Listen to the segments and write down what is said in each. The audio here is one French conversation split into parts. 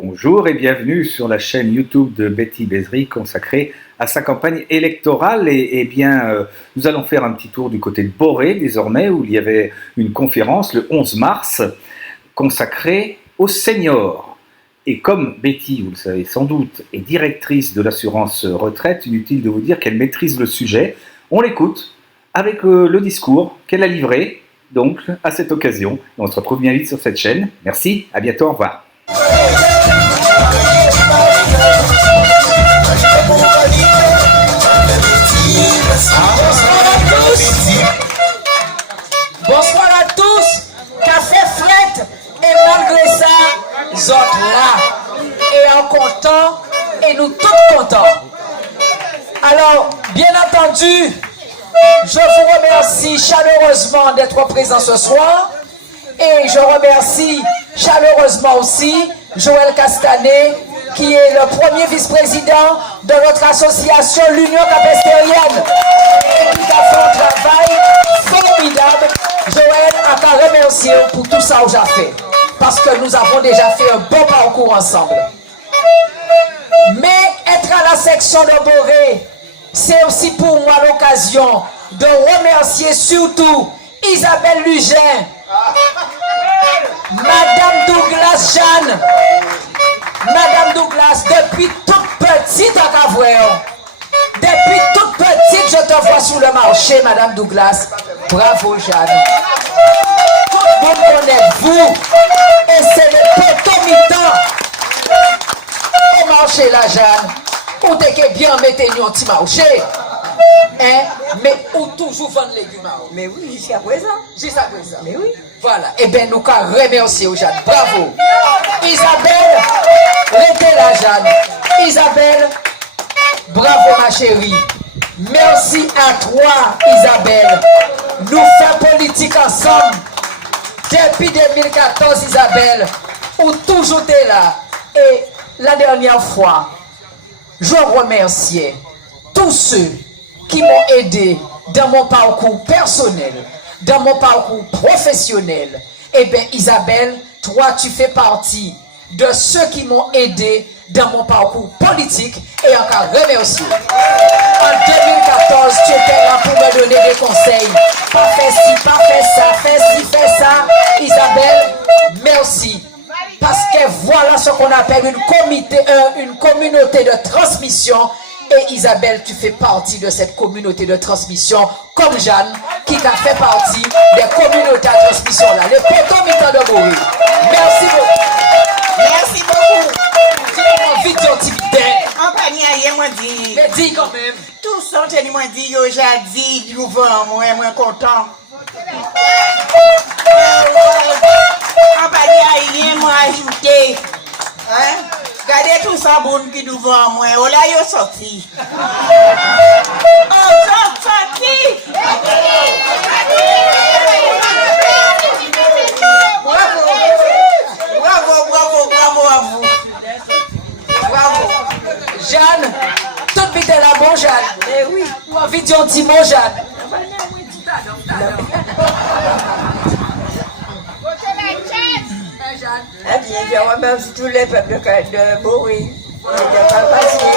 Bonjour et bienvenue sur la chaîne YouTube de Betty Bézry consacrée à sa campagne électorale. Nous allons faire un petit tour du côté de Boré désormais, où il y avait une conférence le 11 mars consacrée aux seniors. Et comme Betty, vous le savez sans doute, est directrice de l'assurance retraite, inutile de vous dire qu'elle maîtrise le sujet. On l'écoute avec le discours qu'elle a livré donc à cette occasion. On se retrouve bien vite sur cette chaîne. Merci, à bientôt, au revoir. Bonsoir à tous, café fret et malgré ça, zot là, et en content, et nous tous contents. Alors, bien entendu, je vous remercie chaleureusement d'être présents ce soir, et je remercie chaleureusement aussi Joël Castanet, qui est le premier vice-président de notre association, l'Union Capestérienne, et qui a fait un travail formidable. Joël a qu'à remercier pour tout ça que j'ai fait, parce que nous avons déjà fait un bon parcours ensemble. Mais être à la section de Boré, c'est aussi pour moi l'occasion de remercier surtout Isabelle Lugin, Madame Douglas Jeanne, Madame Douglas, depuis toute petite à Cavouéon, depuis toute petite, je te vois sur le marché, Madame Douglas. Bravo, Jeanne. Tout le monde connaît vous, et c'est le potomitan au marché, la Jeanne. Ou t'es que bien mettez nous un petit marché, hein? Mais ou toujours vendre légumes. Mais oui, jusqu'à présent. Jusqu'à présent. Mais oui. Voilà. Eh bien, nous allons remercier Jeanne. Bravo. Isabelle, restez là, Jeanne. Isabelle, bravo, ma chérie. Merci à toi, Isabelle. Nous faisons politique ensemble. Depuis 2014, Isabelle, où toujours t'es là. Et la dernière fois, je remercie tous ceux qui m'ont aidé dans mon parcours personnel, dans mon parcours professionnel. Eh bien, Isabelle, toi, tu fais partie de ceux qui m'ont aidé dans mon parcours politique et encore remercier. En 2014, tu étais là pour me donner des conseils. Pas fait ci, pas fait ça, fais ci, fais ça. Isabelle, merci. Parce que voilà ce qu'on appelle une communauté de transmission. Et Isabelle, tu fais partie de cette communauté de transmission, comme Jeanne, qui a fait partie des communautés de transmission là. Les potomitans de Boré. Merci beaucoup. Merci beaucoup. Tu m'as envie de dire timide. En panier, moi dit. Mais dis quand même. Tout ça, tu m'as dit, j'ai dit, nous moi content. En panier, moi ajouté. Hein? Regardez tout ça bon qui nous vend moi. Oh là, il est sorti. Oh, sorti. Bravo à vous. Bravo. Jeanne, toute vite est là, bon Jeanne. Eh oui. Tu as envie de dire un petit mot, Jeanne. Eh bien, je remercie tous les peuples de Boré, de Palpacier.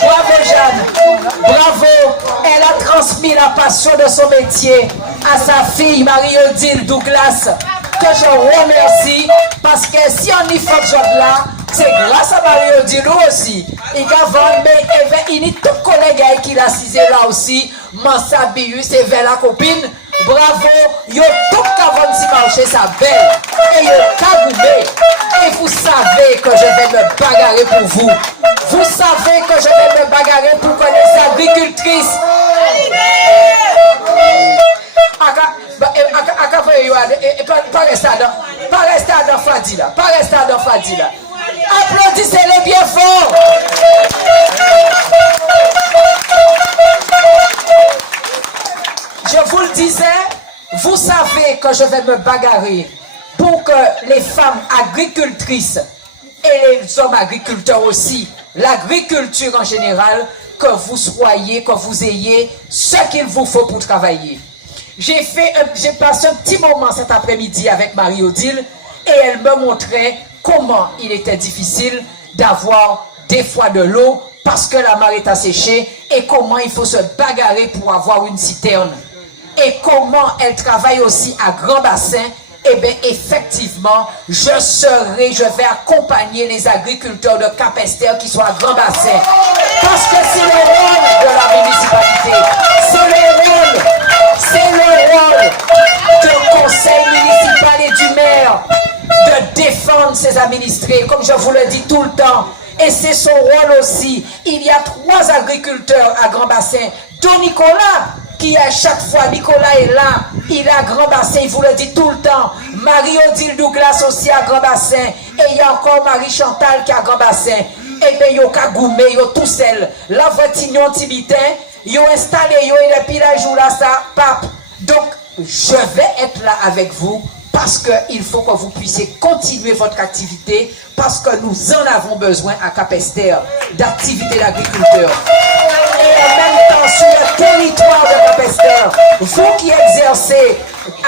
Bravo Jeanne, bravo. Elle a transmis la passion de son métier à sa fille Marie-Odile Douglas, que je remercie parce que si on y fait ce job là, c'est grâce à Marie-Odile aussi. Il y a il y a tout collègue qui l'a assisté là aussi, Mansa Bius et la copine. Bravo, yo tout qu'avant si marché sa belle et yo cagoumé. Et vous savez que je vais me bagarrer pour vous. Vous savez que je vais me bagarrer pour que les agricultrices. Pas rester dans Fadila. Pas rester dans Fadila. Applaudissez-les bien fort. Je vous le disais, vous savez que je vais me bagarrer pour que les femmes agricultrices et les hommes agriculteurs aussi, l'agriculture en général, que vous soyez, que vous ayez ce qu'il vous faut pour travailler. J'ai passé un petit moment cet après-midi avec Marie-Odile et elle me montrait comment il était difficile d'avoir des fois de l'eau parce que la mare est asséchée et comment il faut se bagarrer pour avoir une citerne. Et comment elle travaille aussi à Grand Bassin. Eh bien, effectivement, je vais accompagner les agriculteurs de Cap-Esther qui sont à Grand Bassin. Parce que c'est le rôle de la municipalité. C'est le rôle du conseil municipal et du maire de défendre ses administrés, comme je vous le dis tout le temps. Et c'est son rôle aussi. Il y a 3 agriculteurs à Grand Bassin, dont Nicolas, qui à chaque fois, Nicolas est là, il est à Grand Bassin, il vous le dit tout le temps. Marie-Odile Douglas aussi à Grand Bassin. Et il y a encore Marie-Chantal qui est à Grand Bassin. Et bien, il y a Kagoumé, il y a tout seul. La Voitignon Tibitin, ils ont installé, et depuis la jour là, ça, pape. Donc, je vais être là avec vous parce qu'il faut que vous puissiez continuer votre activité parce que nous en avons besoin à Cap-Esther d'activité d'agriculteurs. Et en même temps, sur le territoire de Cap-Esther, vous qui exercez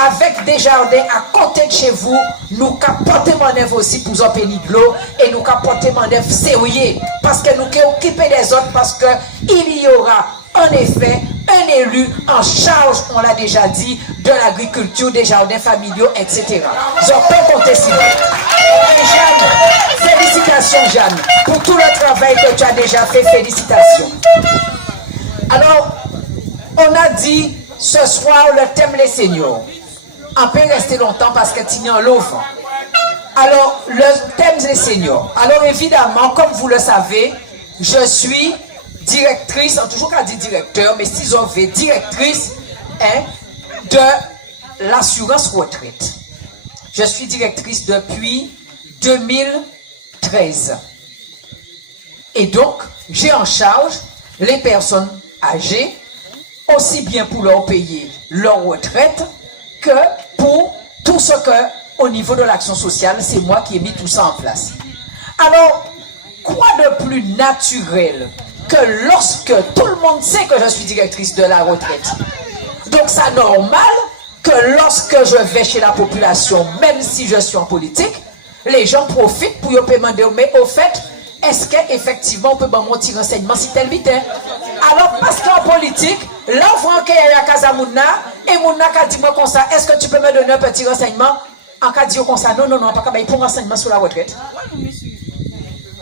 avec des jardins à côté de chez vous, nous capotons mon œuvre aussi pour en pénis de l'eau et nous capotons mon œuvre sérieux parce que nous qui occuper des autres parce que il y aura en effet un élu en charge, on l'a déjà dit, de l'agriculture, des jardins familiaux, etc. Je peux compter sur vous. Et Jeanne, félicitations Jeanne, pour tout le travail que tu as déjà fait, félicitations. Alors, on a dit ce soir le thème les seniors. On peut rester longtemps parce que tu es en l'offre. Alors, le thème les seniors. Alors évidemment, comme vous le savez, je suis directrice, on toujours qu'à dire directeur, mais s'ils ont fait directrice de l'assurance retraite. Je suis directrice depuis 2013. Et donc, j'ai en charge les personnes âgées, aussi bien pour leur payer leur retraite que pour tout ce que, au niveau de l'action sociale, c'est moi qui ai mis tout ça en place. Alors, quoi de plus naturel que lorsque tout le monde sait que je suis directrice de la retraite. Donc c'est normal que lorsque je vais chez la population, même si je suis en politique, les gens profitent pour me demander, mais au fait, est-ce qu'effectivement on peut me montrer renseignement si tel bitin? Alors parce qu'en politique, là on voit qu'il y a Casa Mouna, et Mouna a dit moi comme ça, est-ce que tu peux me donner un petit renseignement? En cas dit comme ça, non, pas qu'il pour renseignement sur la retraite.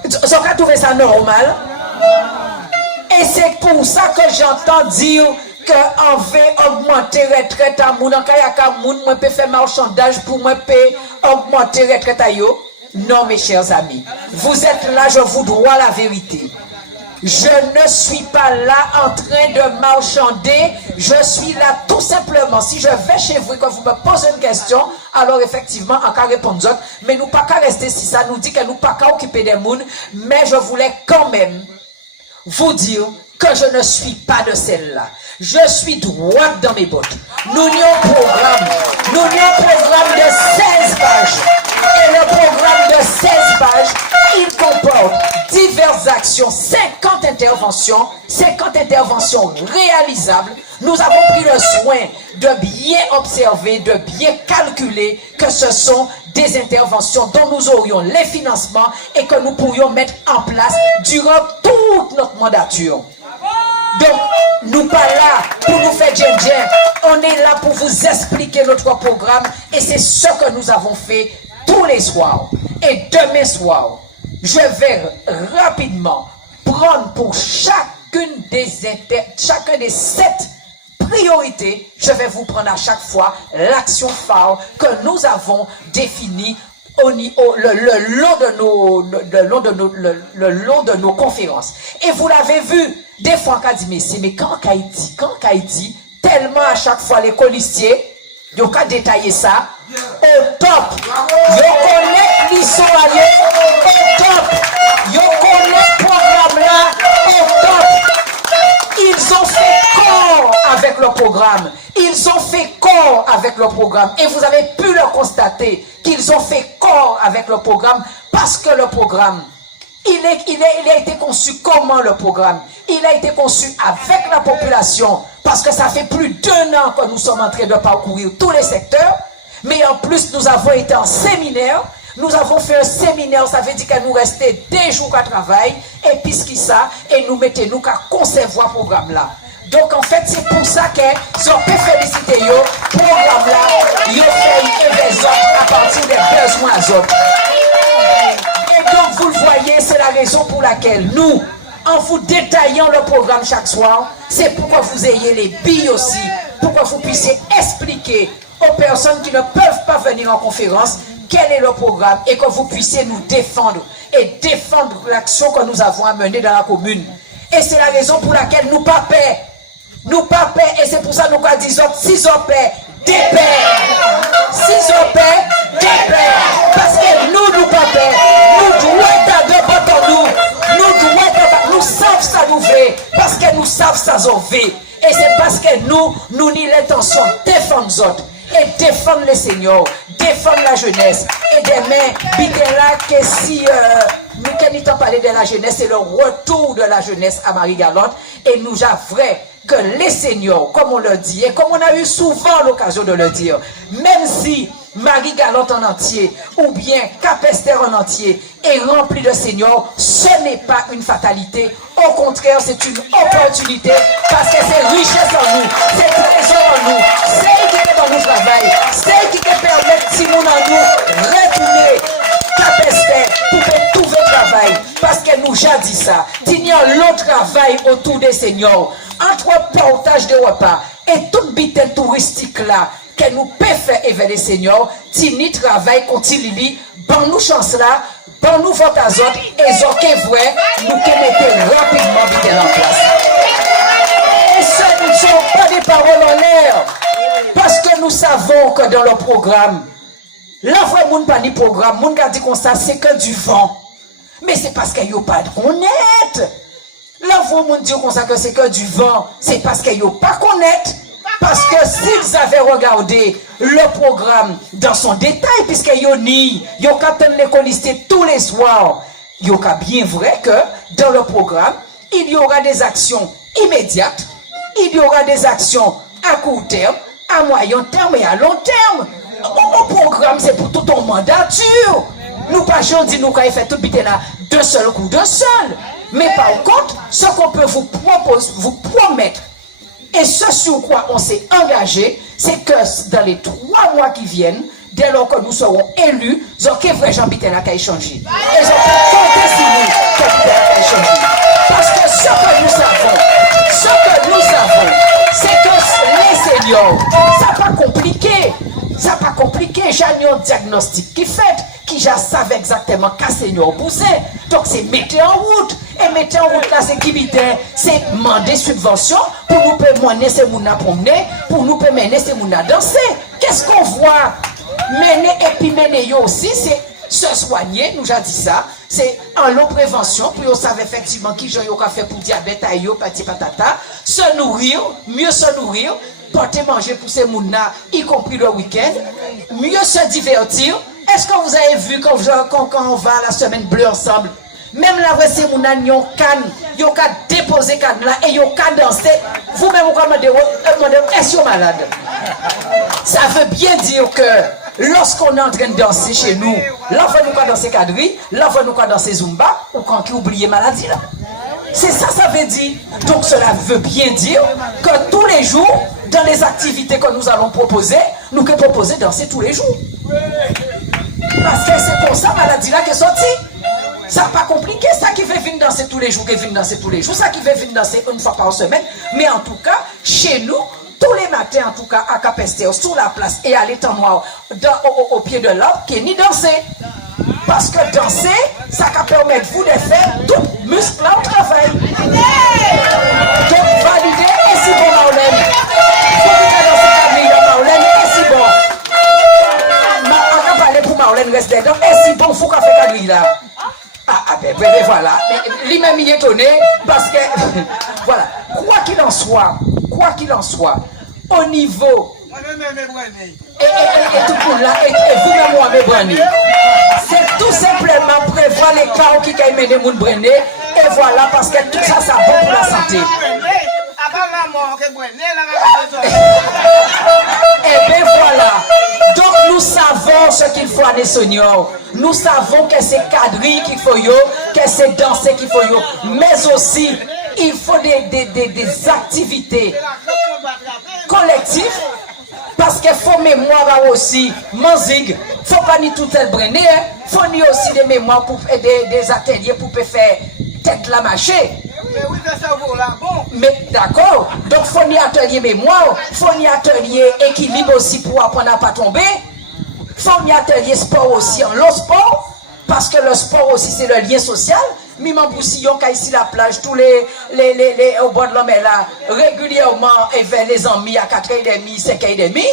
Donc, on trouvé ça normal. Et c'est pour ça que j'entends dire qu'on veut augmenter la retraite à moun. En cas où on peut faire marchandage pour moi augmenter la retraite à yo. Non, mes chers amis. Vous êtes là, je vous dois la vérité. Je ne suis pas là en train de marchander. Je suis là tout simplement. Si je vais chez vous et que vous me posez une question, alors effectivement, on peut répondre. Mais nous pas qu'à rester si ça nous dit que nous pas qu'à occuper des mouns. Mais je voulais quand même vous dire que je ne suis pas de celle-là. Je suis droite dans mes bottes. Nous avons un programme. Nous avons un programme de 16 pages. Et le programme de 16 pages, il comporte diverses actions, 50 interventions réalisables. Nous avons pris le soin de bien observer, de bien calculer que ce sont des interventions dont nous aurions les financements et que nous pourrions mettre en place durant toute notre mandature. Donc, nous pas là pour nous faire djeng-djeng. On est là pour vous expliquer notre programme et c'est ce que nous avons fait tous les soirs. Et demain soir, je vais rapidement prendre pour chacun des 7 priorités, je vais vous prendre à chaque fois l'action phare que nous avons définie le long de nos conférences. Et vous l'avez vu, des fois on a dit, mais quand Haïti, tellement à chaque fois les colistiers, ils ont détaillé ça, au top, ils connaissent l'histoire, au top, ils connaissent le programme là, au top. Ils ont fait corps avec le programme. Ils ont fait corps avec le programme. Et vous avez pu le constater qu'ils ont fait corps avec le programme parce que le programme Il a été conçu comment le programme? Il a été conçu avec la population parce que ça fait plus d'1 an que nous sommes en train de parcourir tous les secteurs. Mais en plus, nous avons été en séminaire. Nous avons fait un séminaire, ça veut dire qu'il nous restait 2 jours à travail. Et puis ce qui ça, et nous mettons qu'à concevoir le programme là. Donc en fait, c'est pour ça que je peux féliciter le programme là. Il fait des autres à partir des besoins autres. Donc vous le voyez, c'est la raison pour laquelle nous, en vous détaillant le programme chaque soir, c'est pourquoi vous ayez les billes aussi, pourquoi vous puissiez expliquer aux personnes qui ne peuvent pas venir en conférence quel est le programme et que vous puissiez nous défendre et défendre l'action que nous avons à mener dans la commune. Et c'est la raison pour laquelle nous pas paix. Nous pas paix et c'est pour ça que nous disons 6 ans paix, des paix. 6 ans paix, des paix. Parce que nous pas paix. Nous devons être devant nous. Nous savons ça nous fait. Parce que nous savons ça nous fait. Et c'est parce que nous avons l'intention de défendre les autres. Et défendre les seniors, défendre la jeunesse. Et demain, là que si nous avons parlé de la jeunesse, c'est le retour de la jeunesse à Marie-Galante. Et nous avons vrai que les seniors, comme on le dit, et comme on a eu souvent l'occasion de le dire, même si Marie-Galante en entier, ou bien Cap-Esther en entier, est rempli de seniors, ce n'est pas une fatalité. Au contraire, c'est une opportunité, parce que c'est richesse en nous, c'est trésor en nous, c'est qui est dans nos travail, c'est qui permet si nous en nous retourner Cap-Esther pour trouver travail, parce que nous j'ai dit ça, il y a l'autre travail autour des seniors, entre portage de repas et toute bite touristique là, que nous pouvons faire avec les seniors, tini travail continue, bon nous chance là, bon nous vote à autres, et ce qui est vrai, nous pouvons mettre rapidement bite en place. Et ce ne sont pas des paroles en l'air, parce que nous savons que dans le programme, la vraie monde pas ni programme, monde qui dit comme ça, c'est que du vent. Mais c'est parce qu'il n'y a pas de honnête. Là, vous me dites comme ça que c'est que du vent, c'est parce qu'ils n'ont pas connaître. Parce que s'ils avaient regardé le programme dans son détail, puisqu'ils ont ni, ils ont qu'à les colister tous les soirs, il y a bien vrai que dans le programme, il y aura des actions immédiates, il y aura des actions à court terme, à moyen terme et à long terme. Au programme, c'est pour toute ton mandature. Nous pas dit nous quand il fait tout biter là d'un seul coup, d'un seul. Mais par contre, ce qu'on peut vous promettre, et ce sur quoi on s'est engagé, c'est que dans les 3 mois qui viennent, dès lors que nous serons élus, Zoké vrai Jean Bitela qui a changé. Et Zoké compter sur nous que Bitela qui a changé. Parce que ce que nous savons, c'est que les seniors, ça pas compliqué. Ça pas compliqué. J'ai un diagnostic qui fait, qui je savais exactement qu'un senior poussé. Donc c'est mettre en route. Et mettre en route là, c'est qui bité, c'est demander subvention pour nous mener ces mounas promener, pour nous mener ces mounas danser. Qu'est-ce qu'on voit? Mener et puis mener aussi, c'est se soigner, nous j'ai dit ça, c'est en l'eau prévention, pour qu'on sache effectivement qui j'en a fait pour diabète, aïe, pati patata, se nourrir, mieux se nourrir, porter manger pour ces mounas, y compris le week-end, mieux se divertir. Est-ce que vous avez vu quand on va à la semaine bleue ensemble? Même la vraie c'est mon agnon canne, yo ka déposer canne là et yo ka danser. Vous-même vous demandez est-ce que malade? Ça veut bien dire que lorsqu'on est en train de danser chez nous, l'enfant nous pas danser quadrille, l'enfant nous pas danser zumba ou quand qui oublie maladie là. C'est ça veut dire. Donc cela veut bien dire que tous les jours dans les activités que nous allons proposer, nous pouvons proposer danser tous les jours. Parce que c'est comme ça maladie là qui est sortie. Ça pas compliqué, ça qui veut venir danser tous les jours, qui vient danser tous les jours, ça qui veut venir danser une fois par semaine. Mais en tout cas, chez nous, tous les matins, en tout cas, à Cap-Esther, sur la place et à l'étang noir, au pied de l'arbre, qui est ni danser. Parce que danser, ça va permettre vous de faire tout muscle au travail. Donc, valider, et si bon, Marlène. Vous pouvez danser comme Marlène, et si bon. On va parler pour Marlène, reste dedans, et si bon, il faut qu'on fasse comme lui là. Ben voilà, lui-même il est étonné parce que, voilà, quoi qu'il en soit, au niveau, et tout le monde là, et vous-même moi, mes brani, c'est tout simplement prévoir voit les chaos qui ont mené moun brené, et voilà, parce que tout ça, ça bon pour la santé. Et bien voilà. Donc nous savons ce qu'il faut à des seniors. Nous savons que c'est cadrer qu'il faut, que c'est danser qu'il faut, mais aussi il faut des activités collectives. Parce qu'il faut mémoire aussi, musique, faut pas ni tout elle brûler, faut ni aussi des mémoires pour des ateliers pour faire tête la marcher. Mais d'accord, donc faut ni atelier mémoire, faut ni atelier équilibre aussi pour apprendre à pas tomber, faut ni atelier sport aussi en l'autre sport, parce que le sport aussi c'est le lien social. Mimam Boussillon qui ici la plage, tous les au bord de l'homme est là, régulièrement, et vers les amis à 4h30, 5h30,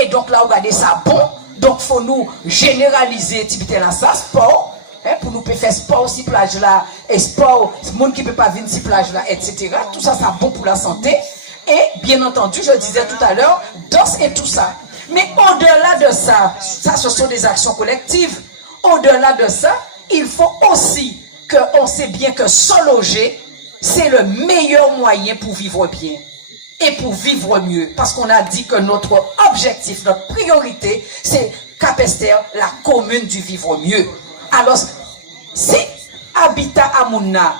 et donc là, regardez ça bon, donc faut nous généraliser, là, ça, sport, hein, pour nous faire sport aussi, plage là, et sport, le monde qui peut pas venir si plage là, etc. Tout ça, ça bon pour la santé, et bien entendu, je disais tout à l'heure, danse et tout ça. Mais au-delà de ça, ça, ce sont des actions collectives, au-delà de ça, il faut aussi qu'on sait bien que se loger, c'est le meilleur moyen pour vivre bien et pour vivre mieux. Parce qu'on a dit que notre objectif, notre priorité, c'est Capesterre, la commune du vivre mieux. Alors, si Habitat à Mouna,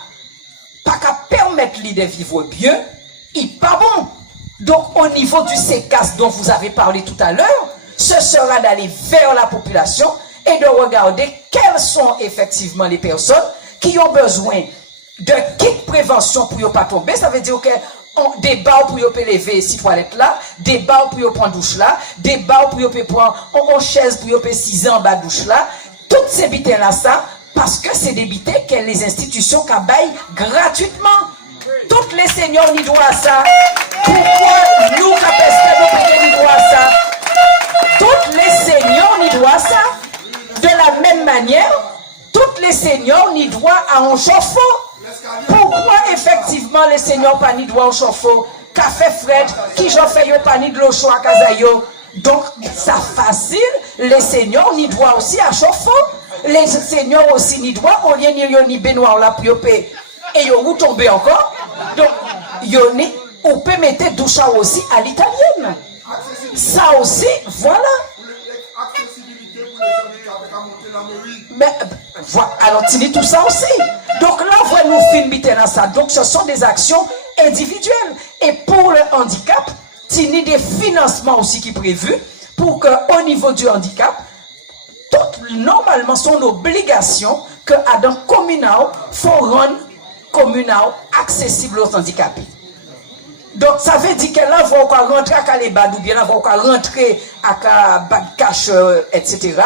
pas qu'à permettre lui de vivre bien, il n'est pas bon. Donc, au niveau du CECAS dont vous avez parlé tout à l'heure, ce sera d'aller vers la population et de regarder quelles sont effectivement les personnes qui ont besoin de kit prévention pour ne pas tomber. Ça veut dire que des barres pour ne pas lever ces toilettes là, des barres pour ne pas prendre douche là, des barres pour ne pas prendre en chaise pour ne pas 6 ans en bas douche là. Toutes ces bitins là, ça, parce que c'est des bitins que les institutions cabaillent gratuitement. Toutes les seniors n'y doivent ça. Pourquoi nous, Capesterre, nous payons n'y doivent ça? Toutes les seniors n'y doivent ça. De la même manière, toutes les seniors n'y doivent à un chauffe-eau. Pourquoi effectivement les seniors pas n'y doivent au chauffe-eau? Café frais, qui j'en fais yo pas ni de l'eau chaude à Kazayo. Donc ça facile, les seniors n'y doivent aussi à chauffe-eau. Les seniors aussi n'y doivent, au lieu ni baignoire là pour yo payer. Et yo vous tombez encore. Donc yo ni on peut mettre douche aussi à l'italienne. Ça aussi, voilà. Mais voilà, alors tu dis tout ça aussi. Donc là, on va nous filmer dans ça. Donc ce sont des actions individuelles. Et pour le handicap, tu dis des financements aussi qui sont prévus pour qu'au niveau du handicap, normalement, son obligation que à dans communal, faut rendre communal accessible aux handicapés. Donc ça veut dire que là, on va rentrer à Calébad ou bien là, on va rentrer à Badcache, etc.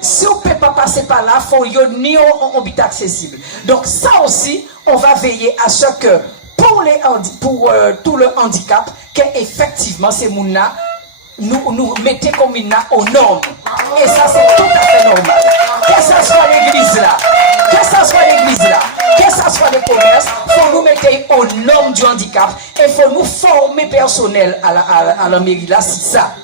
Si on ne peut pas passer par là, il faut y avoir un habitat accessible. Donc ça aussi, on va veiller à ce que pour tout le handicap, qu'effectivement ces gens-là nous mettons comme aux normes. Et ça c'est tout à fait normal. Que ça soit l'église là, que ça soit l'église là, que ça soit les commerces, il faut nous mettre aux normes du handicap et il faut nous former personnel à la mairie là, c'est ça.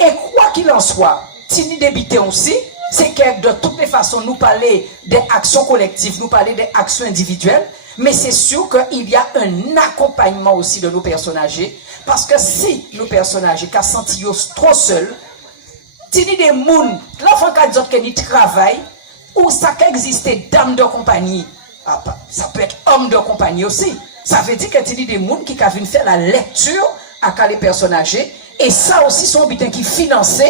Et quoi qu'il en soit, Tini débité aussi, c'est que de toutes les façons, nous parler des actions collectives, nous parler des actions individuelles, mais c'est sûr qu'il y a un accompagnement aussi de nos personnes âgées, parce que si nos personnes âgées qui sont sentis trop seuls, Tini des moun, l'enfant qui a dit qu'il travaille, ou ça qui existe dame de compagnie, ça peut être homme de compagnie aussi. Ça veut dire que Tini des moun qui viennent faire la lecture à les personnes âgées, et ça aussi sont bitins qui financent,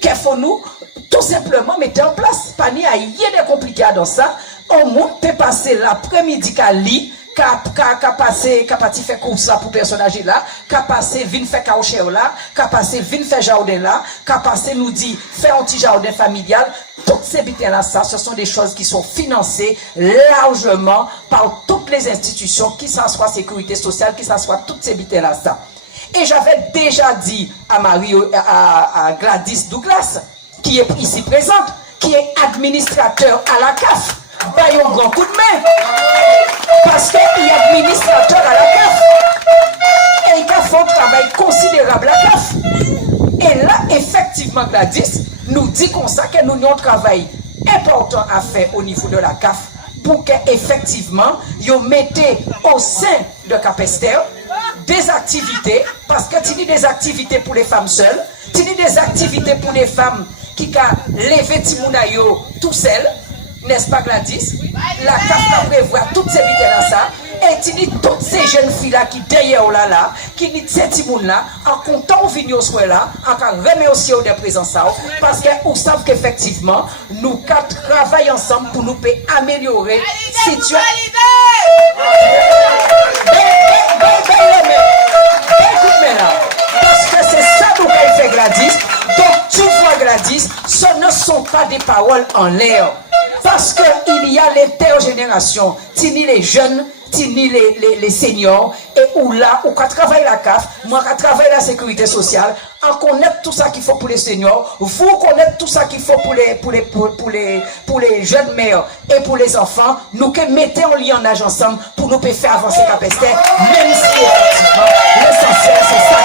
qu'il faut nous tout simplement mettre en place. Pas ni à y a des compliqués dans ça. On monde peut passer l'après-midi qu'à lit, qu'à passer, qu'à partir faire course là pour personnage là, qu'à passer vin faire caoutchouc là, qu'à passer vin faire jardin là, qu'à passer nous dit faire un petit jardin familial. Toutes ces bitins là, ça, ce sont des choses qui sont financées largement par toutes les institutions, qui s'assoient sécurité sociale, qui s'assoient toutes ces bitins là, ça. Et j'avais déjà dit à à Gladys Douglas, qui est ici présente, qui est administrateur à la CAF, baille un grand coup de main. Parce qu'il est administrateur à la CAF. Et il a fait un travail considérable à la CAF. Et là, effectivement, Gladys nous dit comme ça que nous avons un travail important à faire au niveau de la CAF pour qu'effectivement, vous mettez au sein de Capester des activités, parce que tu dis des activités pour les femmes seules, tu dis des activités pour les femmes qui ont levé Timounayo tout seul, n'est-ce pas Gladys? La CAF prévoit toutes ces vidéos là, et tu dis toutes ces jeunes filles là qui derrière là, qui disent ces Timoun là, en comptant venir au soir là, en remercier des présences parce que vous savez qu'effectivement, nous quatre travaillons ensemble pour nous améliorer la situation. Parce que c'est ça nous qu'elle fait Gladys. Donc tu vois Gladys, ce ne sont pas des paroles en l'air. Parce qu'il y a l'intergénération, tini les jeunes, tini les seniors, et où là, où quand travaille la CAF, moi quand travaille la sécurité sociale, on connaît tout ça qu'il faut pour les seniors, vous connaissez tout ça qu'il faut pour les jeunes mères et pour les enfants, nous que mettons en lien en âge ensemble pour nous faire avancer Capester, même si effectivement, l'essentiel c'est ça.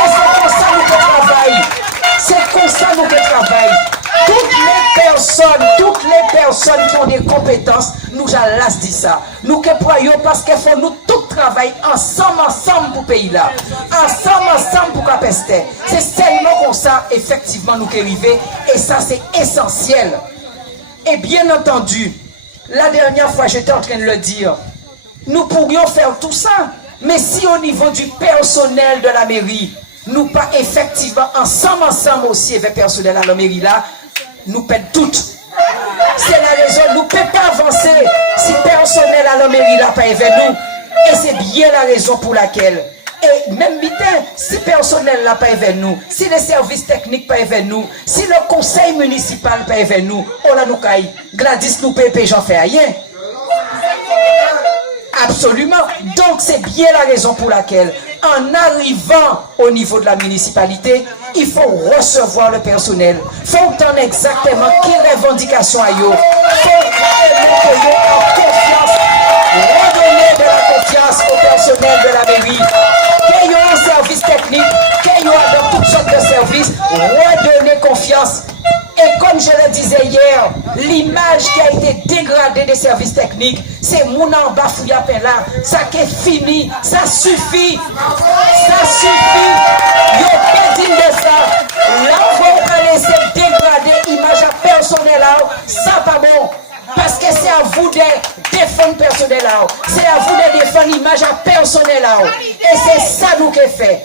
Et c'est comme ça nous travaillons. C'est comme ça nous travaillons. Toutes les personnes qui ont des compétences, nous allons dire ça. Nous que croyons parce qu'il faut nous tous travailler ensemble pour le pays là. Ensemble pour Capester. C'est seulement comme ça, effectivement, nous qui arrivons. Et ça, c'est essentiel. Et bien entendu, la dernière fois, j'étais en train de le dire, nous pourrions faire tout ça. Mais si au niveau du personnel de la mairie, nous pas effectivement ensemble aussi avec le personnel à la mairie là, nous perdons toutes. C'est la raison, nous ne pouvons pas avancer si personnel à la mairie là pas avec nous. Et c'est bien la raison pour laquelle. Et même si personnel là pas avec nous, si les services techniques pas avec nous, si le conseil municipal pas avec nous, on a nous caille. Gladys nous paye, j'en fais rien. Absolument. Donc c'est bien la raison pour laquelle, en arrivant au niveau de la municipalité, il faut recevoir le personnel. Il faut entendre exactement quelle revendication a yo. Il faut en confiance, redonner de la confiance au personnel de la mairie. Qu'il y ait un service technique, qu'il y ait dans toutes sortes de services, redonner confiance. Et comme je le disais hier, l'image qui a été dégradée des services techniques, c'est mon en bas fouillapin là, ça qui est fini, ça suffit. Ça suffit. Yo pas digne de ça. Là, on va laisser dégrader l'image à personnel là, ça pas bon. Parce que c'est à vous de défendre personnel là. C'est à vous de défendre l'image à personnel là. Et c'est ça nous qui fait.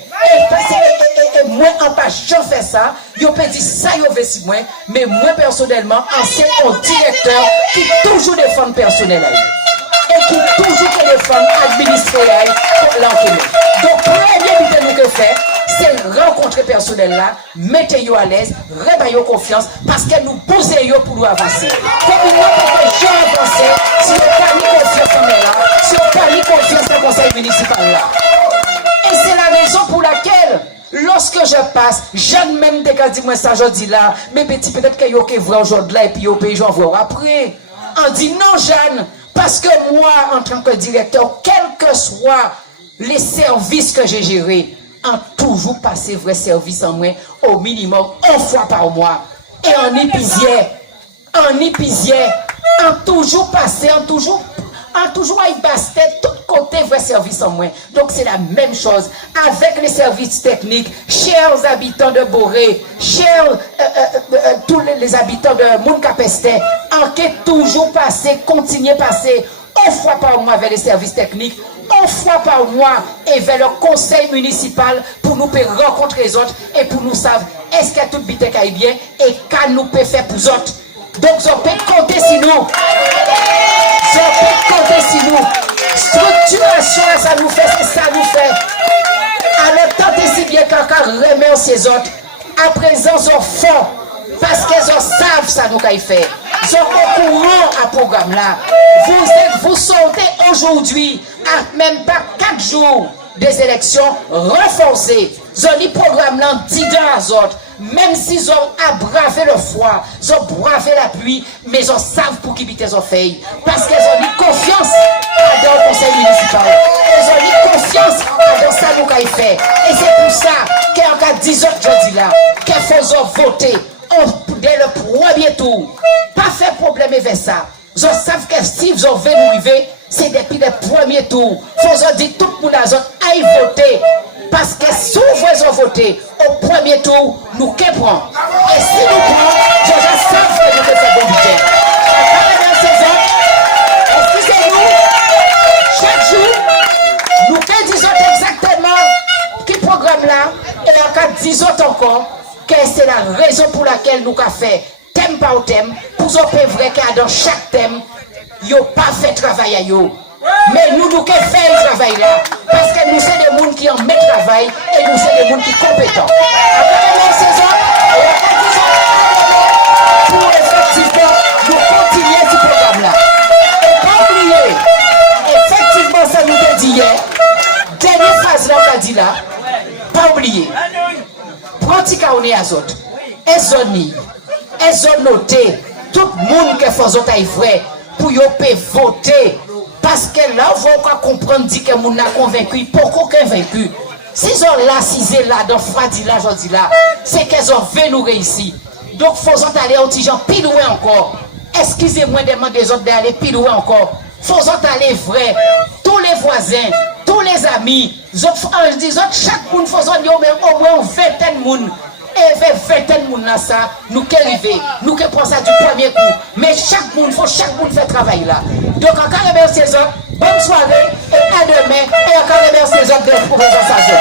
Et moi, en pas, je fais ça. Je peux dire ça, je vais si moi. Mais moi, personnellement, ancien directeur qui toujours défend personnel là. Et qui toujours téléphone administré pour l'enquête. Donc, premier but que nous fait, c'est rencontrer personnel là, mettez-vous à l'aise, réveillez confiance, parce que nous posons pour nous avancer. Comme il n'y a pas de gens avancer, si on n'a pas mis confiance en là, si on n'a pas mis confiance dans le conseil municipal là. Et c'est la raison pour laquelle, lorsque je passe, Jeanne même dès qu'elle dit moi ça, je dis là, mais petit peut-être qu'il y a qui voit aujourd'hui là, et puis au pays, j'en vois après. On dit non, Jeanne. Parce que moi, en tant que directeur, quels que soient les services que j'ai gérés, en toujours passé vrai service en moi, au minimum, une fois par mois. Et en épisière, en toujours passé, en toujours à bastet, tout côté vrai service en moi. Donc c'est la même chose avec les services techniques, chers habitants de Boré, chers tous les habitants de Moun Capester, enquête toujours passer, continuer passer, une fois par mois vers les services techniques, une fois par mois et vers le conseil municipal pour nous rencontrer les autres et pour nous savoir est-ce que tout bite est bien et qu'est-ce nous peut faire pour les autres. Donc on peut compter sur nous. Structuration, ça nous fait, c'est ça nous fait. Alors, tant et si bien qu'encore remercier les autres, à présent, ils font, parce qu'ils savent ça nous qu'à faire. Ils sont au courant à ce programme-là. Vous sortez aujourd'hui, à même pas 4 jours des élections renforcées. Ils ont dit programme-là 10 ans à autres. Même s'ils ont bravé le froid, ils ont bravé la pluie, mais ils savent pour qui biter les feuilles. Parce qu'ils ont mis confiance dans le conseil municipal. Ils ont mis confiance dans ça nous qu'à faire. Et c'est pour ça qu'en cas 10 autres, je dis là, qu'il faut voter dès le premier tour. Pas fait problème avec ça. Ils savent que si ils ont vu nous arriver, c'est depuis le premier tour. Faut dire tout le monde aille voter. Parce que si vous ont voté au premier tour, nous prenons. Et si nous prenons, je sais que nous faisons bon budget. Excusez-nous, chaque jour, nous disons exactement qui programme là, et encore disons encore que c'est la raison pour laquelle nous avons fait thème par thème, pour que vrai que dans chaque thème, il n'y a pas fait travail à eux. Mais nous faisons le travail là, parce que nous sommes des gens qui en mettent travail et nous sommes des gens qui sont compétents. Après la saison, pour effectivement nous continuer ce programme-là. Et pas oublier, effectivement, ça nous a dit hier, dernière phrase là, on a dit là, pas oublier, pratique à on est à autres, et zone notée, tout le monde qui fait autres est vrai, pour y voter. Parce que là, on va comprendre que moun n'a convaincu, pourquoi qu'un vaincu. S'ils ont l'assisé là, dans Fradi là, je dis là, c'est qu'ils ont vu nous réussir. Donc, il faut aller au petit gens plus loin encore. Excusez-moi de demander aux autres d'aller plus loin encore. Il faut aller vrai. Tous les voisins, tous les amis, disons chaque monde, il faut aller au moins 20 de monde. Et 20 de monde là, ça, nous qui arrivons, nous qui prenons ça du premier coup. Mais chaque monde, il faut chaque monde faire travail là. Donc, encore remercier les autres, bonne soirée, et à demain, et encore remercier les autres de la proposition.